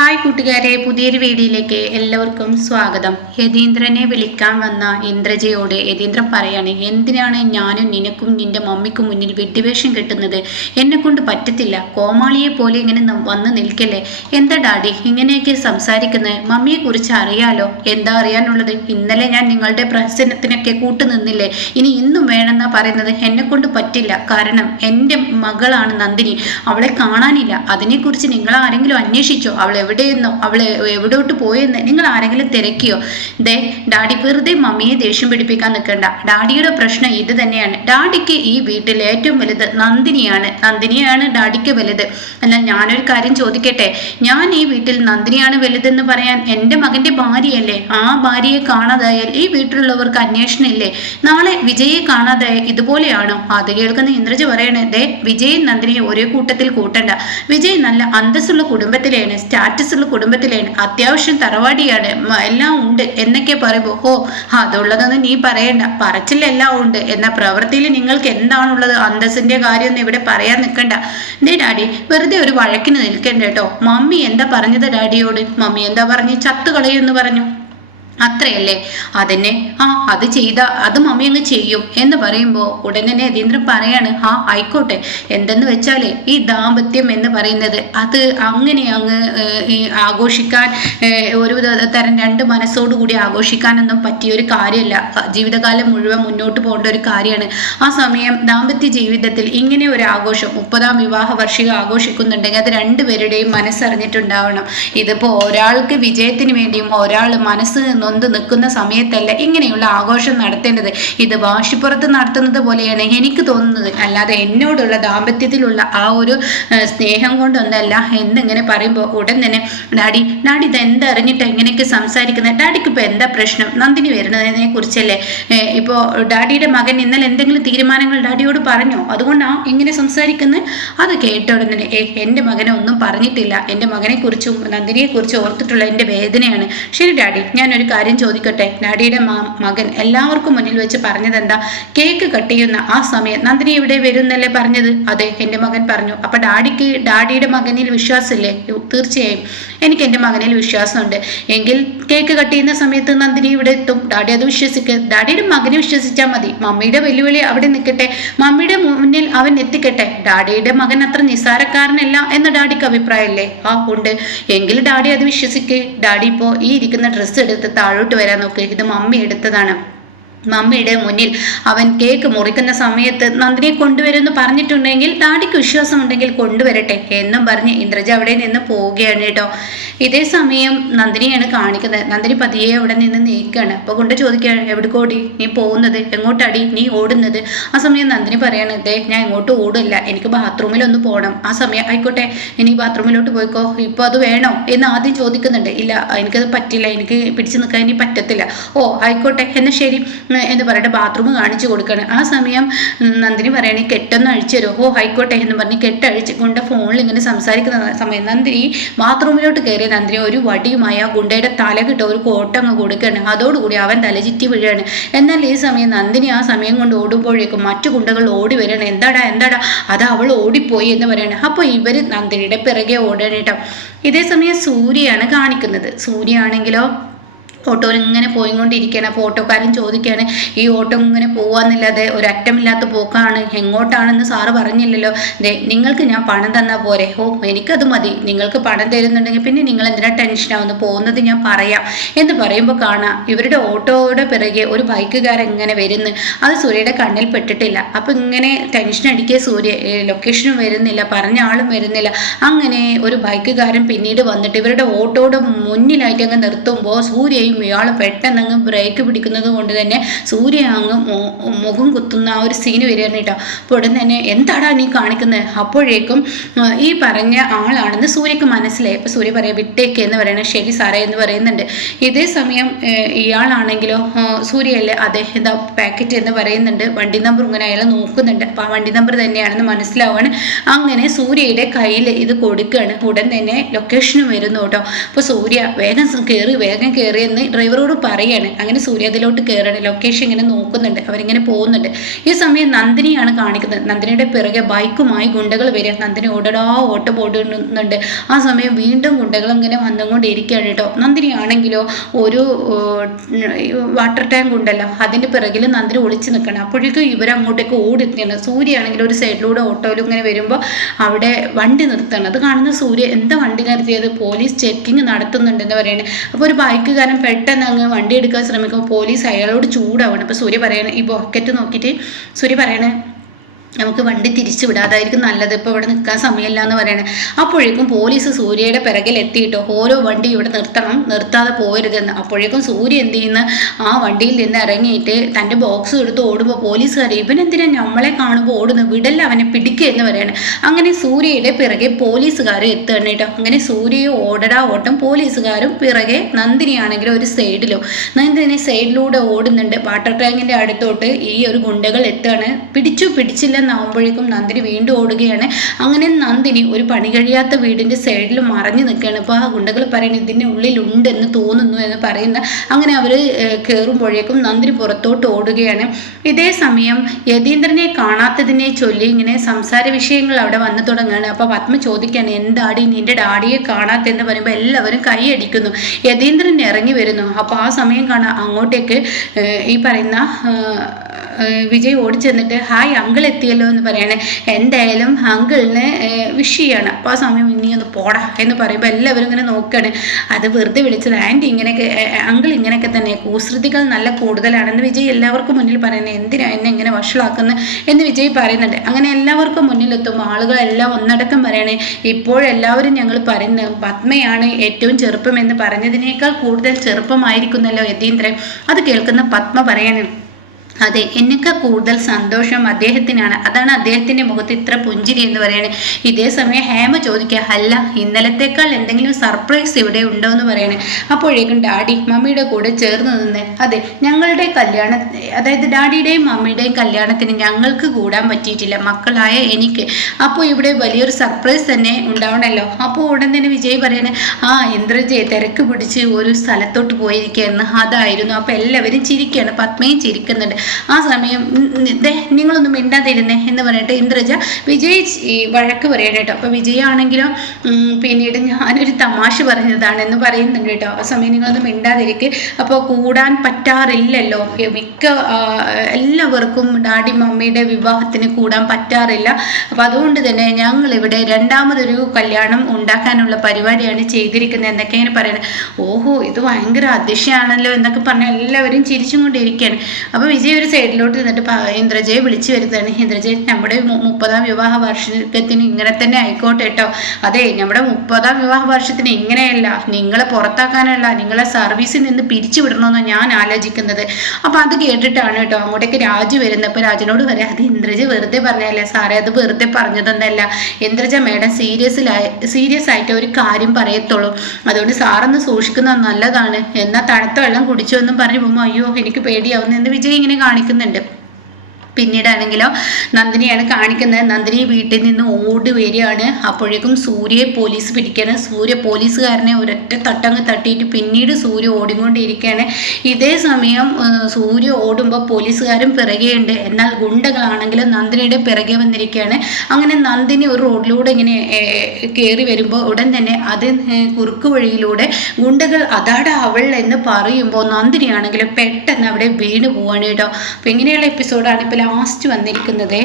Hi കൂട്ടുകാരെ, പുതിയൊരു വീഡിയോയിലേക്ക് എല്ലാവർക്കും സ്വാഗതം. യതീന്ദ്രനെ വിളിക്കാൻ വന്ന ഇന്ദ്രജയോട് യതീന്ദ്രൻ പറയാണ്, എന്തിനാണ് ഞാനും നിനക്കും നിന്റെ മമ്മിക്കും മുന്നിൽ വിഡ്ഢിവേഷം കെട്ടുന്നത്? എന്നെ കൊണ്ട് പറ്റത്തില്ല. കോമാളിയെ പോലെ ഇങ്ങനെ വന്ന് നിൽക്കല്ലേ. എന്താ ഡാഡി ഇങ്ങനെയൊക്കെ സംസാരിക്കുന്നത്? മമ്മിയെ കുറിച്ച് അറിയാലോ. എന്താ അറിയാനുള്ളത്? ഇന്നലെ ഞാൻ നിങ്ങളുടെ പ്രശ്നത്തിനൊക്കെ കൂട്ടുനിന്നില്ലേ? ഇനി ഇന്നും വേണമെന്നാ പറയുന്നത്? എന്നെ കൊണ്ട് പറ്റില്ല. കാരണം എൻ്റെ മകളാണ് നന്ദിനി. അവളെ കാണാനില്ല. അതിനെക്കുറിച്ച് നിങ്ങൾ ആരെങ്കിലും അന്വേഷിച്ചോ? അവൾ എവിടെയെന്നോ അവൾ എവിടോട്ട് പോയെന്ന് നിങ്ങൾ ആരെങ്കിലും തിരക്കിയോ? ദേ ഡാഡി, വെറുതെ മമ്മിയെ ദേഷ്യം പിടിപ്പിക്കാൻ നിൽക്കണ്ട. ഡാഡിയുടെ പ്രശ്നം ഇത് തന്നെയാണ്. ഡാഡിക്ക് ഈ വീട്ടിൽ ഏറ്റവും വലുത് നന്ദിനിയാണ് ഡാഡിക്ക് വലുത്. എന്നാൽ ഞാനൊരു കാര്യം ചോദിക്കട്ടെ, ഞാൻ ഈ വീട്ടിൽ നന്ദിനിയാണ് വലുതെന്ന് പറയാൻ എൻ്റെ മകൻ്റെ ഭാര്യയല്ലേ? ആ ഭാര്യയെ കാണാതായാൽ ഈ വീട്ടിലുള്ളവർക്ക് അന്വേഷണമില്ലേ? നാളെ വിജയെ കാണാതായ ഇതുപോലെയാണോ? അത് കേൾക്കുന്ന ഇന്ദ്രജ പറയണേ, ദേ വിജയും നന്ദിനിയെ ഒരേ കൂട്ടത്തിൽ കൂട്ടണ്ട. വിജയ് നല്ല അന്തസ്സുള്ള കുടുംബത്തിലാണ്, സ്റ്റാറ്റസുള്ള കുടുംബത്തിലാണ്, അത്യാവശ്യം തറവാടിയാണ്, എല്ലാം ഉണ്ട് എന്നൊക്കെ പറയുമ്പോൾ ഹോ അതുള്ളതൊന്നും നീ പറയണ്ട, പറച്ചിലെല്ലാം ഉണ്ട്, എന്നാൽ പ്രവൃത്തിയിൽ നിങ്ങൾക്ക് എന്താണുള്ളത്? അന്തസ്സിന്റെ കാര്യമൊന്നും ഇവിടെ പറയാൻ നിൽക്കണ്ട. ദേ ഡാഡി, വെറുതെ ഒരു വഴക്കിന് നിൽക്കണ്ട കേട്ടോ. മമ്മി എന്താ പറഞ്ഞത് ഡാഡിയോട്? മമ്മി എന്താ പറഞ്ഞു? ചത്തുകളയെന്ന് പറഞ്ഞു, അത്രയല്ലേ? അതെന്നെ അത് അത് മമ്മി അങ്ങ് ചെയ്യും എന്ന് പറയുമ്പോൾ ഉടൻ തന്നെ യതീന്ദ്രൻ പറയാണ്, ആയിക്കോട്ടെ. എന്തെന്ന് വെച്ചാൽ ഈ ദാമ്പത്യം എന്ന് പറയുന്നത് അത് അങ്ങനെ അങ്ങ് ആഘോഷിക്കാൻ ഒരു തരം രണ്ട് മനസ്സോടുകൂടി ആഘോഷിക്കാനൊന്നും പറ്റിയൊരു കാര്യമല്ല. ജീവിതകാലം മുഴുവൻ മുന്നോട്ട് പോകേണ്ട ഒരു കാര്യമാണ്. ആ സമയം ദാമ്പത്യ ജീവിതത്തിൽ ഇങ്ങനെ ഒരു ആഘോഷം 30ാം വിവാഹ വാർഷികം ആഘോഷിക്കുന്നുണ്ടെങ്കിൽ അത് രണ്ടുപേരുടെയും മനസ്സറിഞ്ഞിട്ടുണ്ടാവണം. ഇതിപ്പോൾ ഒരാൾക്ക് വിജയത്തിന് വേണ്ടിയും ഒരാൾ മനസ്സ് നൊന്ത് നിൽക്കുന്ന സമയത്തല്ല ഇങ്ങനെയുള്ള ആഘോഷം നടത്തേണ്ടത്. ഇത് വാശിപ്പുറത്ത് നടത്തുന്നത് പോലെയാണ് എനിക്ക് തോന്നുന്നത്. അല്ലാതെ എന്നോടുള്ള ദാമ്പത്യത്തിലുള്ള ആ ഒരു സ്നേഹം കൊണ്ടൊന്നല്ല എന്നിങ്ങനെ പറയുമ്പോൾ ഉടൻ തന്നെ ഡാഡി ഇത് എന്തറിഞ്ഞിട്ട് എങ്ങനെയൊക്കെ സംസാരിക്കുന്നത്? ഡാഡിക്ക് ഇപ്പോൾ എന്താ പ്രശ്നം? നന്ദിനി വരുന്നതിനെ കുറിച്ചല്ലേ? ഇപ്പോൾ ഡാഡിയുടെ മകൻ ഇന്നലെ എന്തെങ്കിലും തീരുമാനങ്ങൾ ഡാഡിയോട് പറഞ്ഞോ? അതുകൊണ്ടാണ് ഇങ്ങനെ സംസാരിക്കുന്നത്. അത് കേട്ട ഉടൻ തന്നെ എൻ്റെ മകനെ ഒന്നും പറഞ്ഞിട്ടില്ല. എൻ്റെ മകനെക്കുറിച്ചും നന്ദിനിയെക്കുറിച്ചും ഓർത്തിട്ടുള്ള എൻ്റെ വേദനയാണ്. ശരി ഡാഡി, ഞാനൊരു കാര്യം ചോദിക്കട്ടെ? ഡാഡിയുടെ മകൻ എല്ലാവർക്കും മുന്നിൽ വെച്ച് പറഞ്ഞത് എന്താ? കേക്ക് കട്ട് ചെയ്യുന്ന ആ സമയം നന്ദിനി ഇവിടെ വരുന്നല്ലേ പറഞ്ഞത്? അതെ, എൻ്റെ മകൻ പറഞ്ഞു. അപ്പൊ ഡാഡിക്ക് ഡാഡിയുടെ മകനിൽ വിശ്വാസമില്ലേ? തീർച്ചയായും എനിക്ക് എൻ്റെ മകനിൽ വിശ്വാസമുണ്ട്. എങ്കിൽ കേക്ക് കട്ട് ചെയ്യുന്ന സമയത്ത് നന്ദിനി ഇവിടെ എത്തും. ഡാഡി അത് വിശ്വസിക്കുക. ഡാഡിയുടെ മകനെ വിശ്വസിച്ചാൽ മതി. മമ്മിയുടെ വെല്ലുവിളി അവിടെ നിൽക്കട്ടെ, മമ്മിയുടെ മുന്നിൽ അവൻ എത്തിക്കട്ടെ. ഡാഡിയുടെ മകൻ അത്ര നിസ്സാരക്കാരനല്ല എന്ന് ഡാഡിക്ക് അഭിപ്രായമല്ലേ? ഉണ്ട്. എങ്കിൽ ഡാഡി അത് വിശ്വസിക്കുക. ഡാഡി ഇപ്പോൾ ഈ ഇരിക്കുന്ന ഡ്രസ്സ് എടുത്ത് താഴോട്ട് വരാൻ നോക്ക്. ഇത് മമ്മി എടുത്തതാണ്. മമ്മിയുടെ മുന്നിൽ അവൻ കേക്ക് മുറിക്കുന്ന സമയത്ത് നന്ദിനിയെ കൊണ്ടുവരുമെന്ന് പറഞ്ഞിട്ടുണ്ടെങ്കിൽ ഡാഡിക്ക് വിശ്വാസമുണ്ടെങ്കിൽ കൊണ്ടുവരട്ടെ എന്നും പറഞ്ഞ് ഇന്ദ്രജ അവിടെ നിന്ന് പോവുകയാണ് കേട്ടോ. ഇതേ സമയം നന്ദിനിയാണ് കാണിക്കുന്നത്. നന്ദിനി പതിയെ അവിടെ നിന്ന് നീക്കുകയാണ്. അപ്പോൾ കൊണ്ട് ചോദിക്കുകയാണ്, എവിടേക്കോടി നീ പോകുന്നത്? എങ്ങോട്ടടി നീ ഓടുന്നത്? ആ സമയം നന്ദിനി പറയാണ്, ഞാൻ ഇങ്ങോട്ട് ഓടില്ല, എനിക്ക് ബാത്റൂമിലൊന്ന് പോകണം. ആ സമയം ആയിക്കോട്ടെ, ഇനി ബാത്റൂമിലോട്ട് പോയിക്കോ, ഇപ്പോൾ അത് വേണോ എന്ന് ആദ്യം ചോദിക്കുന്നുണ്ട്. ഇല്ല, എനിക്കത് പറ്റില്ല, എനിക്ക് പിടിച്ചു നിൽക്കാൻ ഇനി പറ്റത്തില്ല. ആയിക്കോട്ടെ എന്നാൽ ശരി എന്ന് പറഞ്ഞിട്ട് ബാത്റൂം കാണിച്ചു കൊടുക്കുകയാണ്. ആ സമയം നന്ദിനി പറയണേ, കെട്ടൊന്ന് അഴിച്ചു തരുമോ? ആയിക്കോട്ടെ എന്ന് പറഞ്ഞ് കെട്ടഴിച്ച് കൊണ്ട് ഫോണിൽ ഇങ്ങനെ സംസാരിക്കുന്ന സമയം നന്ദിനി ബാത്റൂമിലോട്ട് കയറിയ നന്ദിനി ഒരു വടിയുമായി ആ ഗുണ്ടയുടെ തലകിട്ട് ഒരു കോട്ടങ്ങ് കൊടുക്കുകയാണ്. അതോടുകൂടി അവൻ തലചുറ്റി വീഴുകയാണ്. എന്നാൽ ഈ സമയം നന്ദിനി ആ സമയം കൊണ്ട് ഓടുമ്പോഴേക്കും മറ്റു ഗുണ്ടകൾ ഓടി വരികയാണ്. എന്താടാ അത് അവൾ ഓടിപ്പോയി എന്ന് പറയാണ്. അപ്പോൾ ഇവർ നന്ദിനിയുടെ പിറകെ ഓടാനായിട്ടോ. ഇതേ സമയം സൂര്യയാണ് കാണിക്കുന്നത്. സൂര്യ ആണെങ്കിലോ ഓട്ടോയിൽ ഇങ്ങനെ പോയിക്കൊണ്ടിരിക്കുകയാണ്. അപ്പോൾ ഓട്ടോക്കാരൻ ചോദിക്കുകയാണ്, ഈ ഓട്ടോ ഇങ്ങനെ പോവാന്നില്ലാതെ ഒരറ്റമില്ലാത്ത പോക്കാണ്, എങ്ങോട്ടാണെന്ന് സാറ് പറഞ്ഞില്ലല്ലോ? നിങ്ങൾക്ക് ഞാൻ പണം തന്നാൽ പോരെ? എനിക്കത് മതി. നിങ്ങൾക്ക് പണം തരുന്നുണ്ടെങ്കിൽ പിന്നെ നിങ്ങൾ എന്തിനാ ടെൻഷനാവുന്നു? പോകുന്നത് ഞാൻ പറയാം എന്ന് പറയുമ്പോൾ കാണാം ഇവരുടെ ഓട്ടോയുടെ പിറകെ ഒരു ബൈക്കുകാരൻ ഇങ്ങനെ വരുന്നു. അത് സൂര്യയുടെ കണ്ണിൽ പെട്ടിട്ടില്ല. അപ്പം ഇങ്ങനെ ടെൻഷൻ അടിക്കുക സൂര്യ. ലൊക്കേഷനും വരുന്നില്ല, പറഞ്ഞ ആളും വരുന്നില്ല. അങ്ങനെ ഒരു ബൈക്കുകാരൻ പിന്നീട് വന്നിട്ട് ഇവരുടെ ഓട്ടോയുടെ മുന്നിലായിട്ട് അങ്ങ് നിർത്തുമ്പോൾ സൂര്യയും ഇയാൾ പെട്ടെന്ന് അങ്ങ് ബ്രേക്ക് പിടിക്കുന്നത് കൊണ്ട് തന്നെ സൂര്യ അങ്ങ് മുഖം കുത്തുന്ന ആ ഒരു സീന് വരികയാണ് കേട്ടോ. അപ്പോൾ ഉടൻ തന്നെ എന്താടാ നീ കാണിക്കുന്നത്? അപ്പോഴേക്കും ഈ പറഞ്ഞ ആളാണെന്ന് സൂര്യക്ക് മനസ്സിലായി. അപ്പോൾ സൂര്യ പറയാം, വിട്ടേക്ക് എന്ന് പറയണേ. ശരി സാറേ എന്ന് പറയുന്നുണ്ട്. ഇതേ സമയം ഇയാളാണെങ്കിലോ സൂര്യയല്ലേ? അതെ, എന്താ പാക്കറ്റ് എന്ന് പറയുന്നുണ്ട്. വണ്ടി നമ്പർ ഇങ്ങനെ അയാൾ നോക്കുന്നുണ്ട്. അപ്പോൾ ആ വണ്ടി നമ്പർ തന്നെയാണെന്ന് മനസ്സിലാവുകയാണ്. അങ്ങനെ സൂര്യയുടെ കയ്യിൽ ഇത് കൊടുക്കുകയാണ്. ഉടൻ തന്നെ ലൊക്കേഷനും വരുന്നു കേട്ടോ. അപ്പോൾ സൂര്യ വേഗം കയറി എന്ന് എന്ന് ഡ്രൈവറോട് പറയാണ്. അങ്ങനെ സൂര്യ അതിലോട്ട് കയറണം. ലൊക്കേഷൻ ഇങ്ങനെ നോക്കുന്നുണ്ട്, അവരിങ്ങനെ പോകുന്നുണ്ട്. ഈ സമയം നന്ദിനിയാണ് കാണിക്കുന്നത്. നന്ദിനിയുടെ പിറകെ ബൈക്കുമായി ഗുണ്ടകൾ വരിക. നന്ദിനി ഓടടാ ഓട്ടം ഓടുന്നുണ്ട്. ആ സമയം വീണ്ടും ഗുണ്ടകൾ ഇങ്ങനെ വന്നുകൊണ്ടിരിക്കുകയാണ് കേട്ടോ. നന്ദിനി ആണെങ്കിലോ ഒരു വാട്ടർ ടാങ്ക് ഉണ്ടല്ലോ അതിൻ്റെ പിറകിൽ നന്ദിനി ഒളിച്ച് നിൽക്കണം. അപ്പോഴേക്കും ഇവരങ്ങോട്ടേക്ക് ഓടിയെത്തിയാണ്. സൂര്യ ആണെങ്കിൽ ഒരു സൈഡിലൂടെ ഓട്ടോയിലും ഇങ്ങനെ വരുമ്പോൾ അവിടെ വണ്ടി നിർത്തണം. അത് കാണുന്ന സൂര്യ എന്താ വണ്ടി നിർത്തിയത്, പോലീസ് ചെക്കിങ് നടത്തുന്നുണ്ടെന്ന് പറയുന്നത്. അപ്പോൾ ഒരു ബൈക്കുകാരൻ പെട്ടെന്ന് അങ്ങ് വണ്ടി എടുക്കാൻ ശ്രമിക്കുമ്പോൾ പോലീസ് അയാളോട് ചൂടാവണം. അപ്പോൾ സൂര്യ പറയണേ, ഈ പോക്കറ്റ് നോക്കിയിട്ട് സൂര്യ പറയണേ, നമുക്ക് വണ്ടി തിരിച്ചു വിടാം, അതായിരിക്കും നല്ലത്, ഇപ്പോൾ ഇവിടെ നിൽക്കാൻ സമയമില്ല എന്ന് പറയണേ. അപ്പോഴേക്കും പോലീസ് സൂര്യയുടെ പിറകിൽ എത്തിയിട്ടോ ഓരോ വണ്ടി ഇവിടെ നിർത്തണം, നിർത്താതെ പോരുതെന്ന്. അപ്പോഴേക്കും സൂര്യ എന്ത് ചെയ്യുന്ന ആ വണ്ടിയിൽ നിന്ന് ഇറങ്ങിയിട്ട് തൻ്റെ ബോക്സ് എടുത്ത് ഓടുമ്പോൾ പോലീസുകാർ ഇവനെന്തിനാ നമ്മളെ കാണുമ്പോൾ ഓടുന്നു, വിടല്ല അവനെ പിടിക്കുക എന്ന് പറയണേ. അങ്ങനെ സൂര്യയുടെ പിറകെ പോലീസുകാർ എത്തുകയാണ് കേട്ടോ. അങ്ങനെ സൂര്യയെ ഓടടാ ഓട്ടം, പോലീസുകാരും പിറകെ. നന്ദിനിയാണെങ്കിൽ ഒരു സൈഡിലും, നന്ദിനി സൈഡിലൂടെ ഓടുന്നുണ്ട്. വാട്ടർ ടാങ്കിൻ്റെ അടുത്തോട്ട് ഈ ഒരു ഗുണ്ടകൾ എത്തുകയാണ്. പിടിച്ചില്ല എന്നാവുമ്പോഴേക്കും നന്ദിനി വീണ്ടും ഓടുകയാണ്. അങ്ങനെ നന്ദിനി ഒരു പണി കഴിയാത്ത വീടിൻ്റെ സൈഡിൽ മറഞ്ഞു നിൽക്കുകയാണ്. അപ്പോൾ ആ ഗുണ്ടകൾ പറയുന്നത് ഇതിൻ്റെ ഉള്ളിലുണ്ടെന്ന് തോന്നുന്നു എന്ന് പറയുന്ന. അങ്ങനെ അവർ കയറുമ്പോഴേക്കും നന്ദിനി പുറത്തോട്ട് ഓടുകയാണ്. ഇതേ സമയം യതീന്ദ്രനെ കാണാത്തതിനെ ചൊല്ലി ഇങ്ങനെ സംസാര വിഷയങ്ങൾ അവിടെ വന്നു തുടങ്ങുകയാണ്. അപ്പോൾ പത്മ ചോദിക്കുകയാണ്, എന്താടി നിൻ്റെ ഡാഡിയെ കാണാത്തെന്ന് പറയുമ്പോൾ എല്ലാവരും കൈയടിക്കുന്നു. യതീന്ദ്രൻ ഇറങ്ങി വരുന്നു. അപ്പോൾ ആ സമയം കാണാം അങ്ങോട്ടേക്ക് ഈ പറയുന്ന വിജയ് ഓടിച്ചെന്നിട്ട് ഹായ് അങ്കിൾ എത്തിയല്ലോ എന്ന് പറയണേ. എന്തായാലും അങ്കിളിന് വിഷ് ചെയ്യാണ്. അപ്പോൾ ആ സമയം ഇനി ഒന്ന് പോടാ എന്ന് പറയുമ്പോൾ എല്ലാവരും ഇങ്ങനെ നോക്കുകയാണ്. അത് വെറുതെ വിളിച്ചത്, ആൻറ്റി ഇങ്ങനെയൊക്കെ അങ്കിൾ ഇങ്ങനെയൊക്കെ തന്നെ, കുസൃതികൾ നല്ല കൂടുതലാണെന്ന് വിജയ് എല്ലാവർക്കും മുന്നിൽ പറയുന്നത്. എന്തിനാ എന്നെ ഇങ്ങനെ വഷളാക്കുന്നത് എന്ന് വിജയ് പറയുന്നുണ്ട്. അങ്ങനെ എല്ലാവർക്കും മുന്നിലെത്തുമ്പോൾ ആളുകളെല്ലാം ഒന്നടക്കം പറയണേ, ഇപ്പോഴെല്ലാവരും ഞങ്ങൾ പറയുന്നത് പത്മയാണ് ഏറ്റവും ചെറുപ്പം എന്ന് പറഞ്ഞതിനേക്കാൾ കൂടുതൽ ചെറുപ്പമായിരിക്കുന്നല്ലോ യതീന്ദ്രൻ. അത് കേൾക്കുന്ന പത്മ പറയണേ, അതെ എന്നൊക്കെ കൂടുതൽ സന്തോഷം അദ്ദേഹത്തിനാണ്, അതാണ് അദ്ദേഹത്തിൻ്റെ മുഖത്ത് ഇത്ര പുഞ്ചിരി എന്ന് പറയണേ. ഇതേ സമയം ഹേമ ചോദിക്കുക, അല്ല ഇന്നലത്തേക്കാൾ എന്തെങ്കിലും സർപ്രൈസ് ഇവിടെ ഉണ്ടോ എന്ന് പറയണേ. അപ്പോഴേക്കും ഡാഡി മമ്മിയുടെ കൂടെ ചേർന്ന് നിന്ന്, അതെ ഞങ്ങളുടെ കല്യാണം, അതായത് ഡാഡിയുടെയും മമ്മിയുടെയും കല്യാണത്തിന് ഞങ്ങൾക്ക് കൂടാൻ പറ്റിയിട്ടില്ല, മക്കളായ എനിക്ക്. അപ്പോൾ ഇവിടെ വലിയൊരു സർപ്രൈസ് തന്നെ ഉണ്ടാവണമല്ലോ. അപ്പോൾ ഉടൻ തന്നെ വിജയ് പറയണേ, ആ ഇന്ദ്രജയെ തിരക്ക് പിടിച്ച് ഒരു സ്ഥലത്തോട്ട് പോയിരിക്കുകയായിരുന്നു, അതായിരുന്നു. അപ്പോൾ എല്ലാവരും ചിരിക്കുകയാണ്, പത്മയും ചിരിക്കുന്നുണ്ട്. ആ സമയം നിങ്ങളൊന്നും മിണ്ടാതിരുന്നേ എന്ന് പറഞ്ഞിട്ട് ഇന്ദ്രജ വിജയ് വഴക്ക് പറയണം കേട്ടോ. അപ്പോൾ വിജയ് ആണെങ്കിലും പിന്നീട് ഞാനൊരു തമാശ പറഞ്ഞതാണെന്ന് പറയുന്നുണ്ട് കേട്ടോ. ആ സമയം നിങ്ങളൊന്നും മിണ്ടാതിരിക്കുക, അപ്പോൾ കൂടാൻ പറ്റാറില്ലല്ലോ, മിക്ക എല്ലാവർക്കും ഡാഡി മമ്മിയുടെ വിവാഹത്തിന് കൂടാൻ പറ്റാറില്ല. അപ്പോൾ അതുകൊണ്ട് തന്നെ ഞങ്ങളിവിടെ രണ്ടാമതൊരു കല്യാണം ഉണ്ടാക്കാനുള്ള പരിപാടിയാണ് ചെയ്തിരിക്കുന്നത് എന്നൊക്കെ ഇങ്ങനെ പറയണത്. ഓഹോ ഇത് ഭയങ്കര അതിശയാണല്ലോ എന്നൊക്കെ പറഞ്ഞാൽ എല്ലാവരും ചിരിച്ചും കൊണ്ടിരിക്കുകയാണ്. അപ്പോൾ വിജയ് ഒരു സൈഡിലോട്ട് നിന്നിട്ട് ഇന്ദ്രജയെ വിളിച്ചു വരുന്നതാണ്. ഇന്ദ്രജയ് നമ്മുടെ 30ാം വിവാഹ വാർഷികത്തിന് ഇങ്ങനെ തന്നെ ആയിക്കോട്ടെ കേട്ടോ. അതെ നമ്മുടെ 30ാം വിവാഹ വർഷത്തിന് ഇങ്ങനെയല്ല, നിങ്ങളെ പുറത്താക്കാനല്ല, നിങ്ങളെ സർവീസിൽ നിന്ന് പിരിച്ചു വിടണമെന്നാണ് ഞാൻ ആലോചിക്കുന്നത്. അപ്പോൾ അത് കേട്ടിട്ടാണ് കേട്ടോ അങ്ങോട്ടേക്ക് രാജു വരുന്നത്. അപ്പോൾ രാജുനോട് പറയാം, അത് ഇന്ദ്രജ വെറുതെ പറഞ്ഞല്ലേ സാറേ, അത് വെറുതെ പറഞ്ഞതൊന്നല്ല, ഇന്ദ്രജ മേഡം സീരിയസ് ആയിട്ട് ഒരു കാര്യം പറയത്തുള്ളൂ, അതുകൊണ്ട് സാറൊന്ന് സൂക്ഷിക്കുന്നത് നല്ലതാണ്. എന്നാൽ തണുത്ത വെള്ളം കുടിച്ചു എന്നും പറഞ്ഞു പോകുമ്പോൾ അയ്യോ എനിക്ക് പേടിയാവുന്നു എന്ന് വിജയ് ഇങ്ങനെ കാണിക്കുന്നുണ്ട്. പിന്നീടാണെങ്കിലോ നന്ദിനിയാണ് കാണിക്കുന്നത്. നന്ദിനി വീട്ടിൽ നിന്ന് ഓടി വരികയാണ്. അപ്പോഴേക്കും സൂര്യയെ പോലീസ് പിടിക്കുകയാണ്. സൂര്യ പോലീസുകാരനെ ഒരൊറ്റ തട്ടങ്ങ് തട്ടിയിട്ട് പിന്നീട് സൂര്യ ഓടിക്കൊണ്ടിരിക്കുകയാണ്. ഇതേ സമയം സൂര്യ ഓടുമ്പോൾ പോലീസുകാരും പിറകെയുണ്ട്. എന്നാൽ ഗുണ്ടകളാണെങ്കിലും നന്ദിനിയുടെ പിറകെ വന്നിരിക്കുകയാണ്. അങ്ങനെ നന്ദിനി ഒരു റോഡിലൂടെ ഇങ്ങനെ കയറി വരുമ്പോൾ ഉടൻ തന്നെ അത് കുറുക്ക് വഴിയിലൂടെ ഗുണ്ടകൾ അതാടാ അവൾ എന്ന് പറയുമ്പോൾ നന്ദിനിയാണെങ്കിലും പെട്ടെന്ന് അവിടെ വീണ് പോവാണ് കേട്ടോ. അപ്പോൾ ഇങ്ങനെയുള്ള എപ്പിസോഡാണ് ഇപ്പോൾ ലാസ്റ്റ് വന്നിരിക്കുന്നത്.